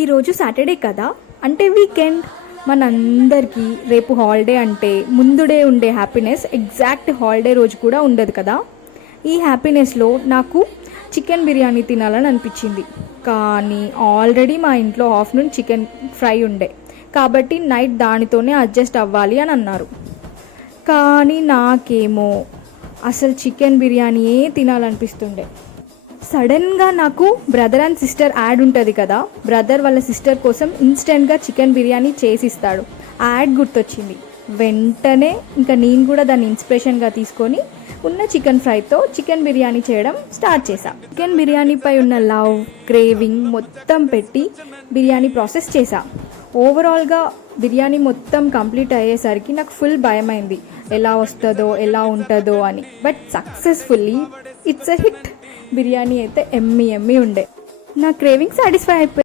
ఈరోజు సాటర్డే కదా, అంటే వీకెండ్. మనందరికీ రేపు హాలిడే అంటే ముందు డే ఉండే హ్యాపీనెస్ ఎగ్జాక్ట్ హాలిడే రోజు కూడా ఉండదు కదా. ఈ హ్యాపీనెస్లో నాకు చికెన్ బిర్యానీ తినాలని అనిపించింది. కానీ ఆల్రెడీ మా ఇంట్లో ఆఫ్టర్నూన్ చికెన్ ఫ్రై ఉండే కాబట్టి నైట్ దానితోనే అడ్జస్ట్ అవ్వాలి అని అన్నారు. కానీ నాకేమో అసలు చికెన్ బిర్యానీయే తినాలనిపిస్తుండే. సడన్గా నాకు బ్రదర్ అండ్ సిస్టర్ యాడ్ ఉంటుంది కదా, బ్రదర్ వాళ్ళ సిస్టర్ కోసం ఇన్స్టెంట్గా చికెన్ బిర్యానీ చేసిస్తాడు. ఆ యాడ్ గుర్తొచ్చింది. వెంటనే ఇంకా నేను కూడా దాన్ని ఇన్స్పిరేషన్గా తీసుకొని ఉన్న చికెన్ ఫ్రైతో చికెన్ బిర్యానీ చేయడం స్టార్ట్ చేశా. చికెన్ బిర్యానీపై ఉన్న లవ్, క్రేవింగ్ మొత్తం పెట్టి బిర్యానీ ప్రాసెస్ చేశా. ఓవరాల్గా బిర్యానీ మొత్తం కంప్లీట్ అయ్యేసరికి నాకు ఫుల్ భయమైంది, ఎలా వస్తుందో ఎలా ఉంటుందో అని. But successfully it's a hit. Biryani అయితే ఎమ్మి ఉండే. నా క్రేవింగ్ సాటిస్ఫై అయిపోయింది.